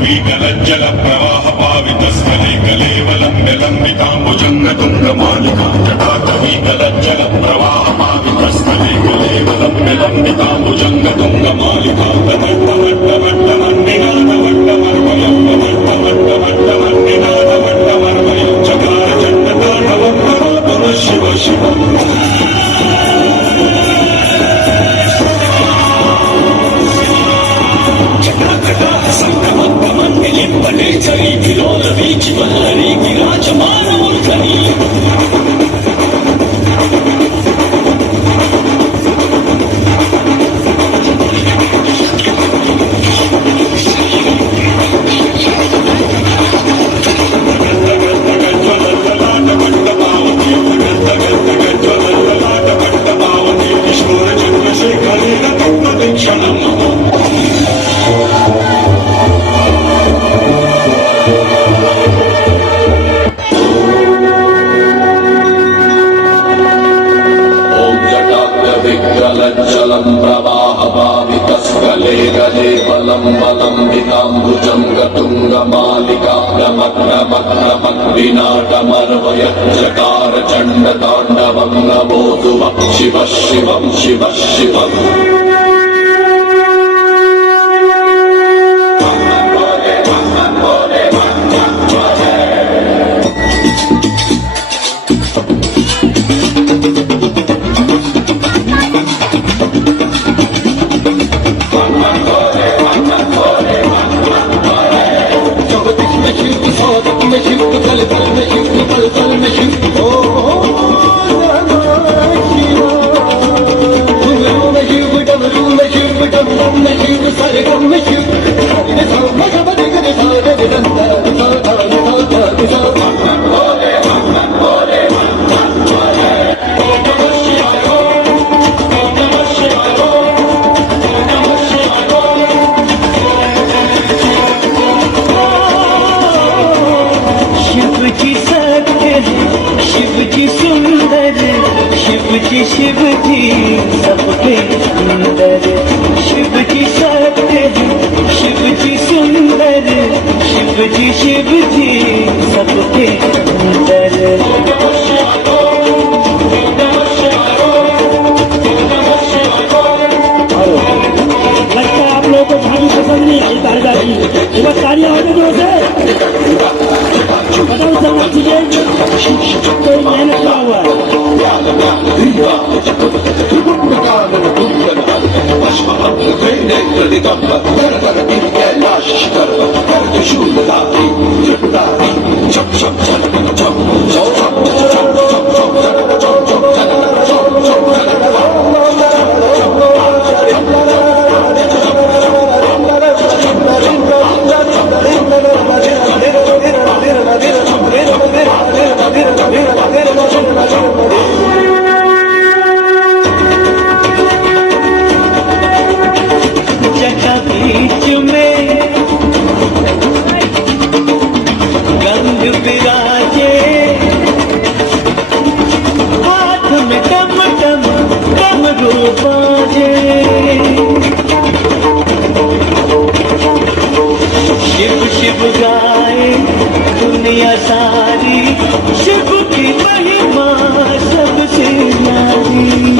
जल प्रवाह पावितस्थले कलेवलम्बिताम्बुजङ्गतुङ्गमालिका जटाकविकलज्जल प्रवाह पावितस्थले कलेवलम्बिताम्बुजङ्गतुङ्गमालिका तमट्टमट्टमट्टमन्निनादवट्टमर्वयं चकार चण्डताण्डवं करोतु नः शिव शिव चली विरोध बीच वल्लरी विराजमान मूर्धनी जलम प्रवाह पावितस्थले गले बलम बलम्बिताम्बुजङ्गतुङ्गमालिका विनाटमर्वयच्चकार चण्डताण्डवं नमोतु वः शिवः शिवं शिवः शिवम् शिव जी सबके अंदर शिव जी सत्य शिव जी सुंदर शिव जी सबके अंदर लगता है आप लोगों को झाड़ू पसंद नहीं आई तारीदारी बस तालियां होने दो से बताओ सब चीजें कोई मेहनत किया हुआ है शिव शिव गाए दुनिया सारी शिव की महिमा सबसे न्यारी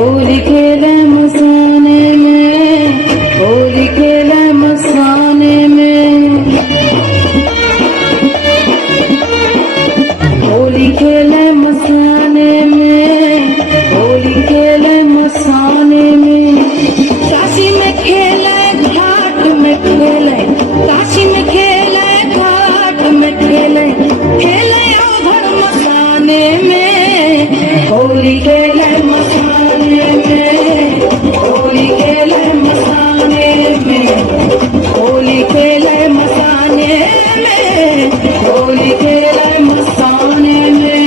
होली खेले मसाने में, होली खेले मसाने में, होली खेले मसाने में, होली खेले मसाने में। काशी में खेले घाट में खेले, काशी में खेले घाट में खेले, खेले उधर मसाने में, होली खेले मसाने में, होली खेले मसाने में, होली खेले मसाने में, होली खेले मसाने में।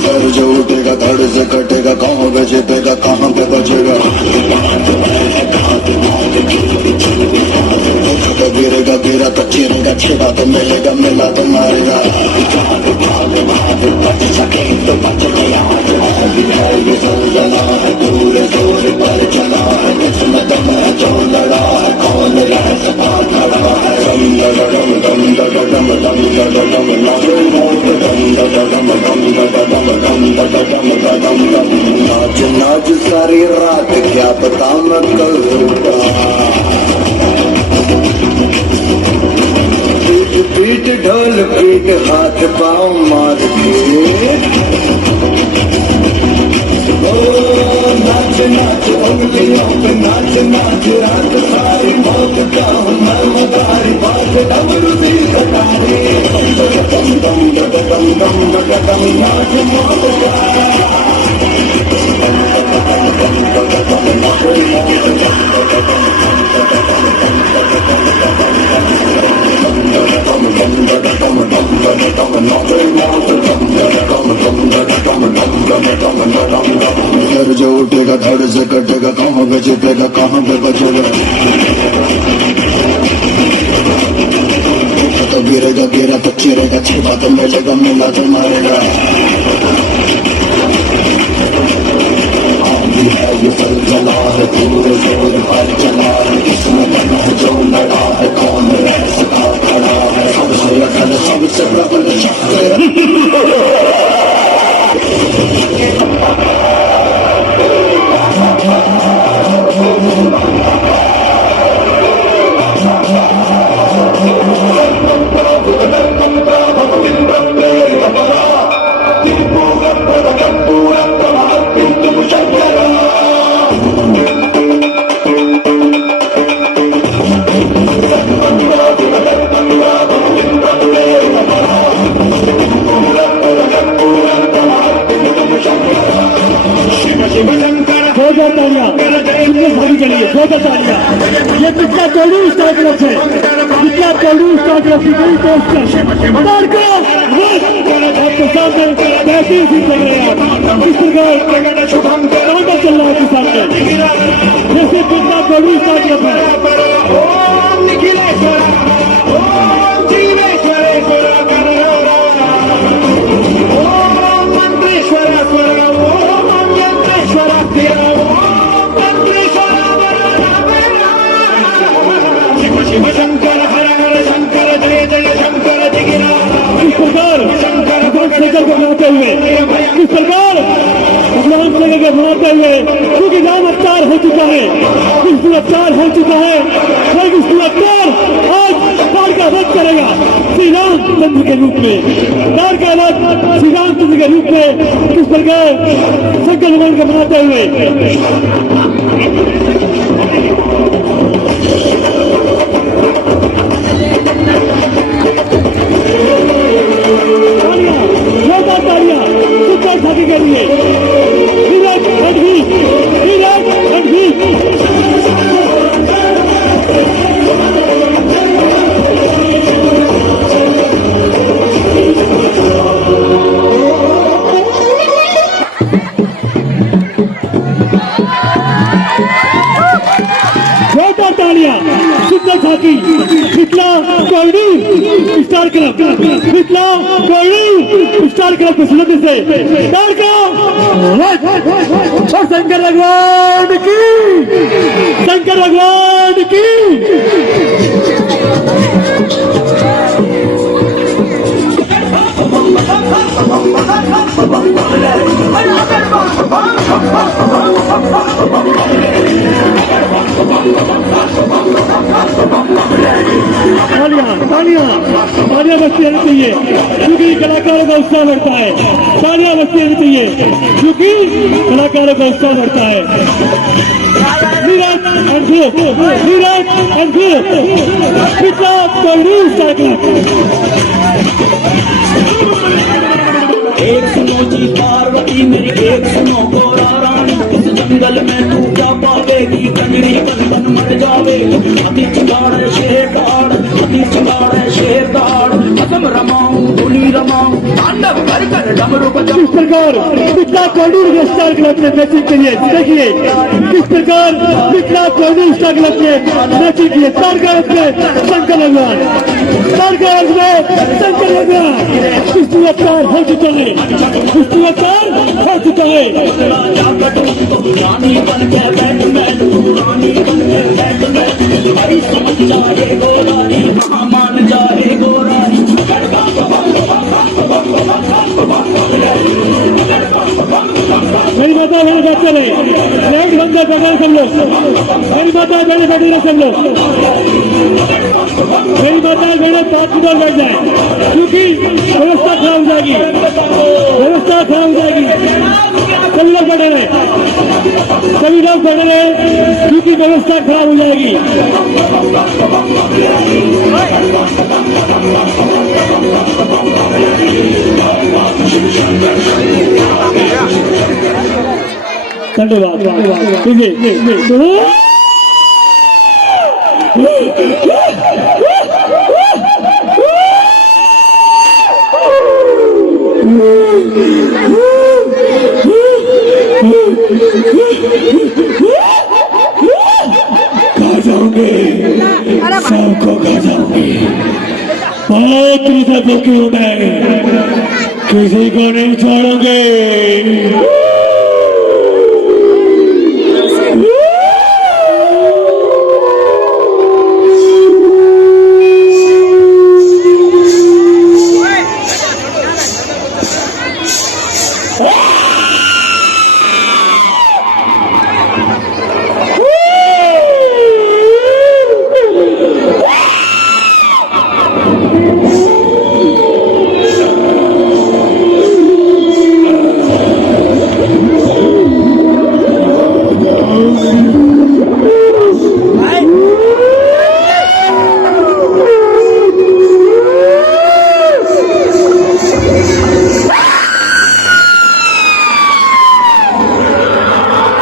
सर जो उठेगा धड़ से कटेगा, कहाँ पे जीतेगा कहाँ पे बचेगा, गिरेगा गिरा तो चिरेगा, छिड़ा तो मिलेगा, मिला तो मारेगा। ये सलसला है पूरे जोर पर चला है, किस्मत दम है जो लड़ा है, कौन रह सका खड़ा है। दम दम दम दम दम दम दम नाचे मौत, दम दम दम दम दम दम दम नाच नाच सारी रात, क्या पता मैं कल पीट पीट ढोल पीट हाथ पाँव मार के, नाच नाच उंगलियों पे नाच नाच, रात सारी भोगता हूँ मैं मदारी, बात डमरू दी कटारी, दम दम दम दम नाच सर जो उठेगा धड़ से कटेगा, कहाँ पे जीतेगा कहाँ पे बचेगा, तो गिरेगा गिरा तो चिरेगा, छिपा तो मिलेगा, मिला तो मारेगा। ये सलसला है पूरे जोर पर चला है, किस्मत है जो लड़ा है, कौन रह सका खड़ा है। सबसे अकल सबसे प्रबल शक्ति जोरदार तालियां, भागी चलिए, जोरदार तालियां। ये पिछला टोलू स्टार क्लब से, पिछला टोलू स्टार क्लब की नई पोस्टर मार को आपके सामने बेहतरीन सीन चल रहे हैं। इस प्रकार शुभंकर चल रहा है आपके सामने, जैसे पिछला टोलू स्टार क्लब है। शिव शंकर हर हर शंकर जय जय शंकर जिगिरा। इस प्रकार भगवान शंकर को मनाते हुए, इस प्रकार भगवान शंकर को मनाते हुए, क्योंकि राम अवतार हो चुका है, विष्णु अवतार हो चुका है, वही विष्णु अवतार आज काल का वध करेगा श्री रामचंद्र के रूप में, काल का वध श्री रामचंद्र के रूप में। इस प्रकार शंकर भगवान को मनाते हुए के लिए विराट रणवीर, विराट रणवीर। स्टार क्लब मिथिला कोड़ी स्टार क्लब के सदस्य से स्टार क्लब और शंकर भगवान की तालियां बजती रहनी चाहिए क्योंकि कलाकारों का उत्साह बढ़ता है। तालियां बजती रहनी चाहिए क्योंकि कलाकारों का उत्साह बढ़ता है। नीरज मिथिला कोड़ी स्टार क्लब। एक सुनो जी पार्वती मेरी एक सुनो गोरा रानी इस जंगल में तू क्या पावेगी कंजरी बन बन मर जावे अति चिंगाड़ शेर दाड़ अति चिंगाड़ शेर दाड़ कसम रमाऊं धुनी रमाऊं तांडव कर कर डमरू बजाऊं। किस प्रकार मिथिला कोड़ी स्टार क्लब ने मैचिंग के लिए देखिए किस प्रकार मिथिला कोड़ी स्टार क्लब ने मैचिंग किए। स्टार क्लब में शंकर भगवान कुश्ती अवतार हो चुका है रानी बन के बैटमैन तू रानी बन के बैटमैन भाई समझ जाए गोरानी मान जाए गोरानी। मेरी माता बहन बैठते रहे लाइट बंद कर बैठे सब लोग। मेरी माता बहन बैठे रहे सब लोग। मेरी माता बहन 5 मिनट बैठ जाए क्योंकि व्यवस्था खराब हो जाएगी। सभी लोग बैठे रहे क्योंकि व्यवस्था खराब हो जाएगी। धन्यवाद। सबको खा जाऊंगी। बहुत मुजफ्फरपुर हूं मैं, किसी को नहीं छोड़ोगे।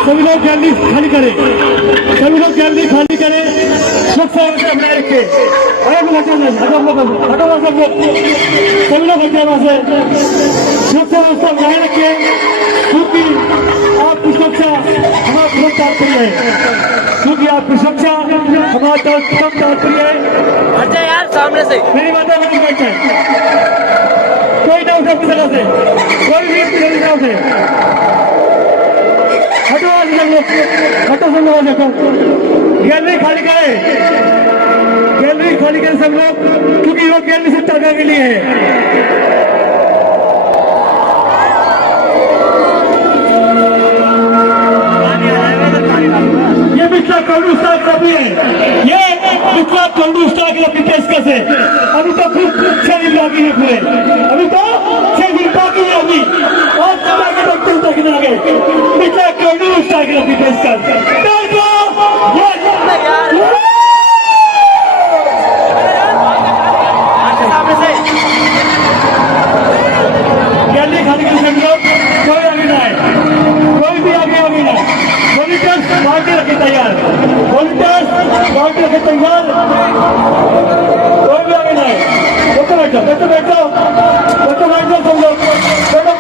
सभी लोग गैलरी खाली करें, सभी लोग गैलरी खाली करें। सब बनाए रखे, सब लोग बच्चे वहां से व्यवस्था बनाए रखे क्योंकि आपकी सुरक्षा हमारा प्रथम तात्पर्य है, क्योंकि आपकी सुरक्षा हमारा प्रथम तात्पर्य है। हट जा यार सामने से। मेरी माता बहन बैठ जाए, कोई ना उठे अपनी जगह से, कोई भी अपनी जगह से हटो सब लोग देखो। गैलरी खाली करें सब लोग क्योंकि वो गैलरी से टरका के लिए है। ये मिथिला कोड़ी स्टार क्लब है, ये मिथिला कोड़ी स्टार क्लब की पेशकश है। अभी तो खुद 6 दिन बाकी है पूरे, अभी तो 6 दिन बाकी है अभी और मिथिला कोड़ी स्टार क्लब की पेशकश। गैलरी खाली कर सब लोग, कोई आगे ना है, कोई भी आगे ना है। वॉलंटियर्स बाल्टी रखे तैयार, कोई भी आगे ना है। बैठो सब लोग, बैठो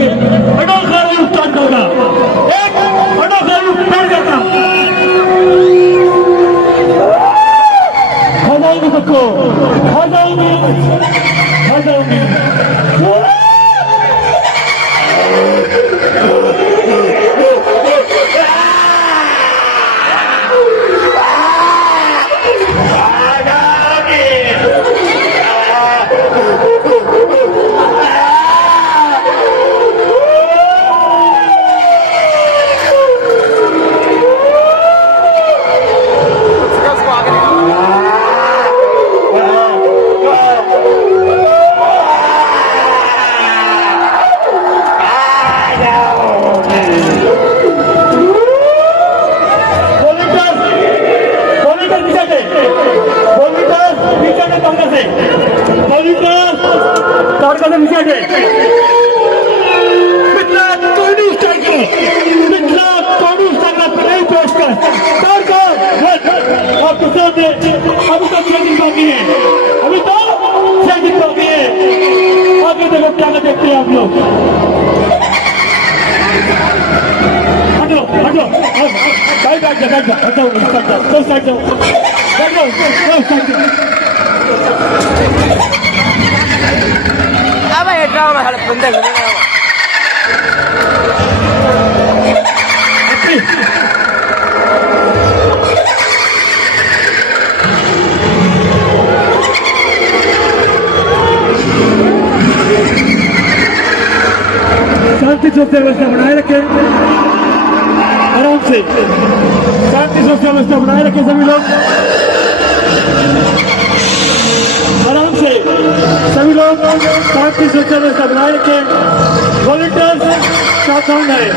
एक अनोखा रूप स्टार्ट होगा, एक अनोखा रूप पेड़ का खा जाएंगे सबको, खा जाएंगे, खा जाएंगे। देखते हैं आप लोग, हटो हटो, बैठ बैठ बैठ जाओ, हटो दो साइड जाओ, बैठ जाओ दो साइड जाओ। अब हेड्रा वाला हल बंदे शांति सुरक्षा व्यवस्था बनाए रखें, आराम से शांति सुरक्षा व्यवस्था बनाए रखें सभी लोग, आराम से सभी लोग शांति सुरक्षा व्यवस्था बनाए रखें। वॉलंटियर्स सावधान रहे,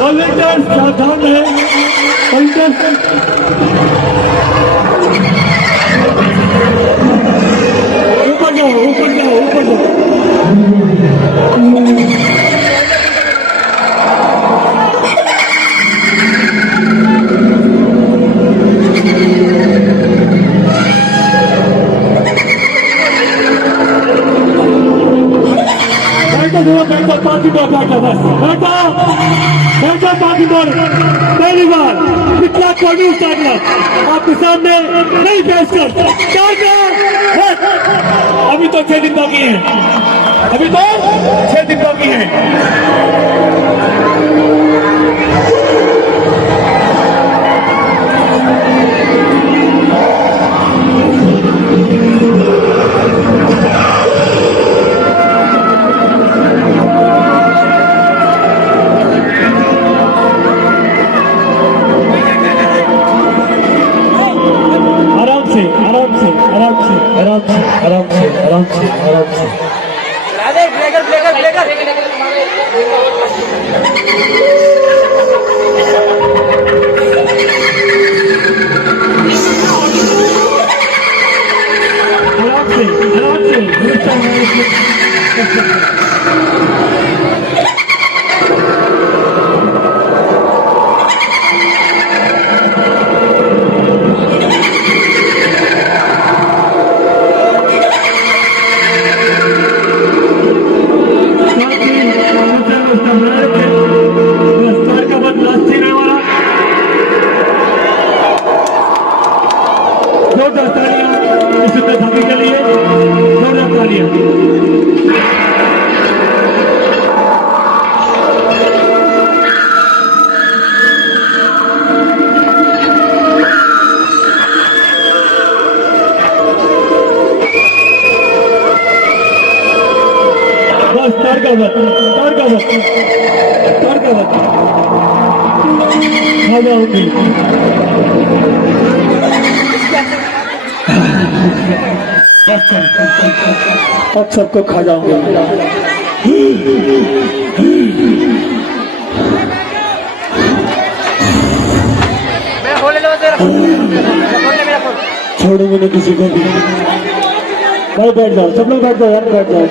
वॉलंटियर्स सावधान रहे, वॉलंटियर्स ऊपर जाओ, ऊपर जाओ, ऊपर जाओ। बैठो पार्टी में, बैठो बस, बैठो बैठो पार्टी में। पहली बार पिछला कोई स्टार्टअप आपके सामने नहीं पेश कर, अभी तो 6 दिन बाकी है, अभी तो 6 दिन बाकी है। आराम से राधे ब्रेकर खा जाऊंगी। अब सबको खा जाऊंगी। छोड़ूंगी नहीं किसी को भी। भाई बैठ जाओ, सब लोग बैठ जाओ यार, बैठ जाओ।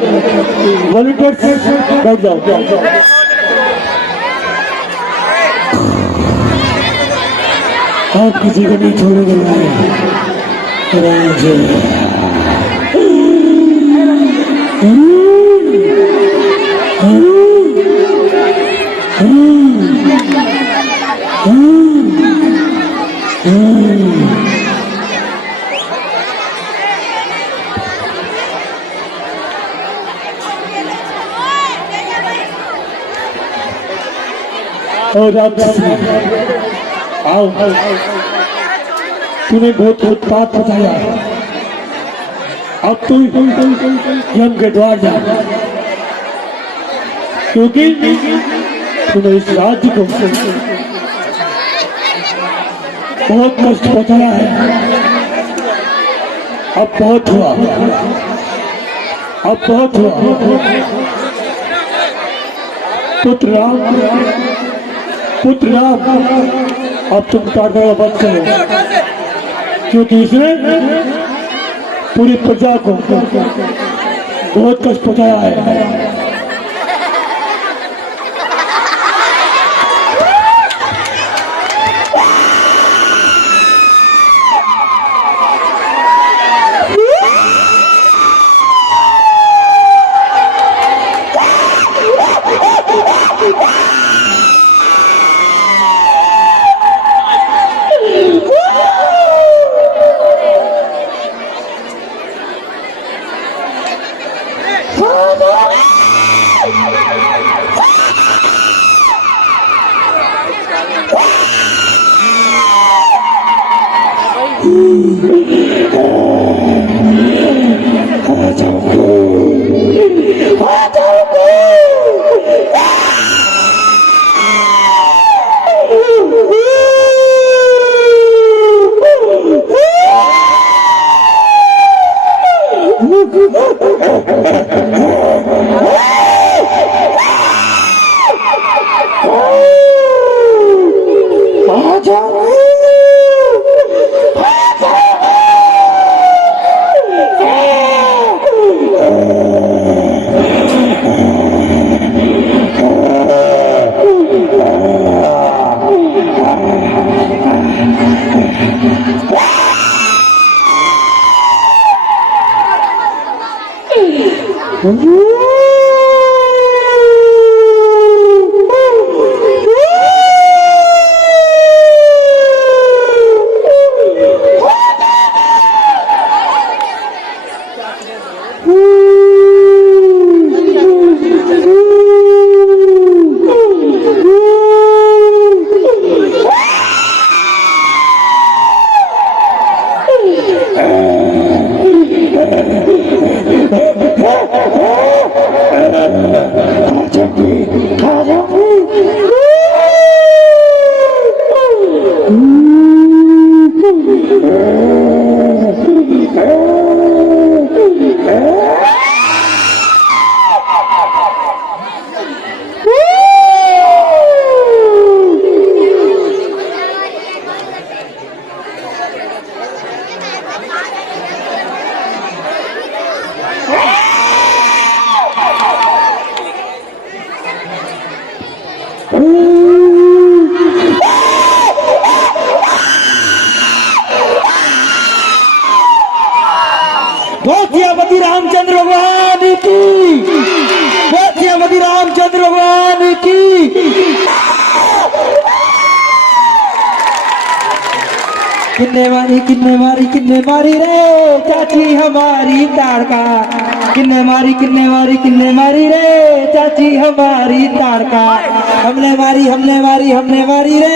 वॉलंटियर्स बैठ जाओ। आप किसी को नहीं छोड़ोगे राज। और आओ, तूने बहुत उत्पात बताया, अब तू यम के द्वार जा, क्योंकि तूने इस राज्य को बहुत कष्ट पहुंचाया है। अब बहुत हुआ, अब बहुत हुआ। पुत्र राम, अब तुम ताड़ना बंद करो, क्योंकि इसने पूरी प्रजा को बहुत कष्ट पहुंचाया है। बोथियापति रामचंद्र भगवान की, बोथियापति रामचंद्र भगवान की। किन्ने मारी रे चाची हमारी ताड़का, किन्ने मारी रे चाची हमारी ताड़का। हमने मारी रे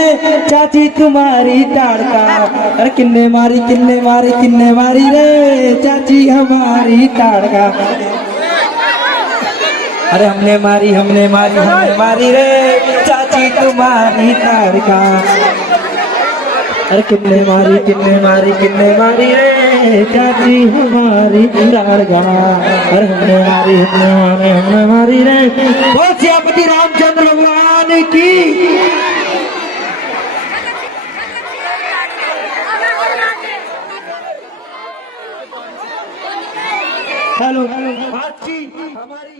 चाची तुम्हारी ताड़का। अरे किन्ने मारी रे चाची हमारी ताड़का। अरे हमने मारी रे चाची तुम्हारी ताड़का। अरे किन्ने मारी रे चाची हमारी ताड़का। अरे हमने मारी रे। बोथियापति रामचंद्र भगवान की। हेलो आज की हमारी